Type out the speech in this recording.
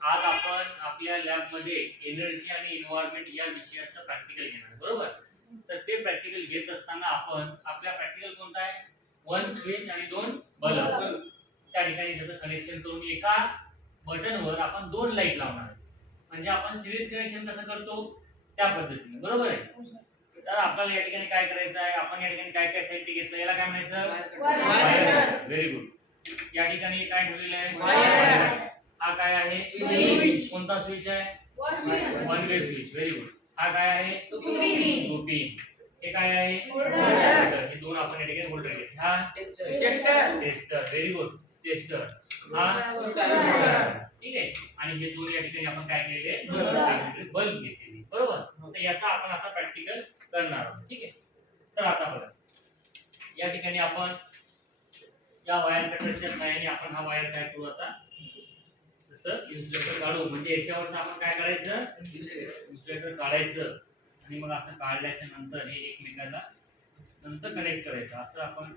आज आपण आपल्या लॅब मध्ये एनर्जी आणि एन्व्हायरमेंट या विषयाचं प्रॅक्टिकल घेणार, बरोबर? तर ते प्रॅक्टिकल घेत असताना आपण आपला प्रॅक्टिकल कोणता आहे? 1 स्विच आणि 2 बल्ब. त्या ठिकाणी त्याचं कनेक्शन करून एका बटनवर आपण 2 लाईट लावणार आहे. म्हणजे आपण सिरीज कनेक्शन कसं करतो त्या पद्धतीने, बरोबर आहे? तर आपल्याला या ठिकाणी काय करायचं आहे? आपण या ठिकाणी काय काय साहित्य घेतलं याला काय म्हणायचं? वायर. Very good. या ठिकाणी काय ठेवलेलं आहे? वायर. हा काय आहे? स्विच. कोणता स्विच आहे? One way switch. Very good. हा काय आहे? Two pin. हे काय आहे? होल्डर. हे दोन आपण या ठिकाणी होल्डर घेतले. हा टेस्टर. Very good. टेस्टर. हा ठीक आहे. आणि हे दोन या ठिकाणी आपण काय केलेले? बल्ब घेतलेले, बरोबर? तर याचा आपण आता प्रॅक्टिकल करणार आहोत. ठीक आहे. तर आता बघा, या ठिकाणी आपण या वायर कटरच्या सहाय्याने आपण हा वायर काय करू आता? तसं इन्सुलेटर काढू. म्हणजे याच्यावरच आपण काय करायचं? इन्सुलेटर काढायचं आणि मग असं काढल्याच्या नंतर हे एकमेकाला नंतर कनेक्ट करायचं. असं आपण